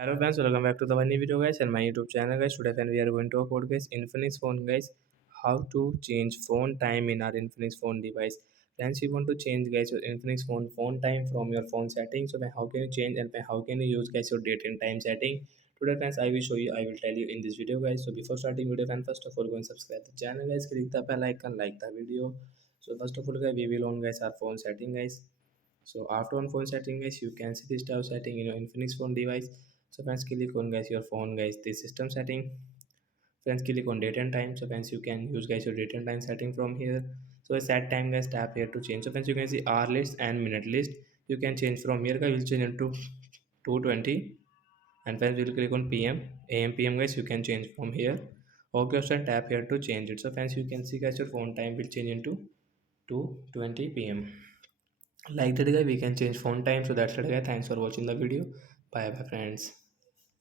Hello friends, welcome back to the one new video guys and my YouTube channel guys. Today friend, we are going to talk about guys Infinix phone guys, how to change phone time in our Infinix phone device. Friends, you want to change guys your Infinix phone time from your phone settings. So then how can you change and then how can you use guys your date and time setting? Today friends, I will tell you in this video guys. So before starting video friends, first of all go and subscribe the channel guys, click the bell icon, like the video. So first of all guys, we will on guys our phone setting guys. So after on phone setting guys, you can see this tab setting in your Infinix phone device. So friends, click on guys your phone guys this system setting. Friends, click on date and time. So friends, you can use guys your date and time setting from here. So set time guys, tap here to change. So friends, you can see hour list and minute list. You can change from here guys. Will change into 2:20. And friends, we'll click on PM, AM, PM guys. You can change from here. Okay, option tap here to change it. So friends, you can see guys your phone time will change into 2:20 PM. Like that guy, we can change phone time. So that's it guy, thanks for watching the video. Bye bye friends.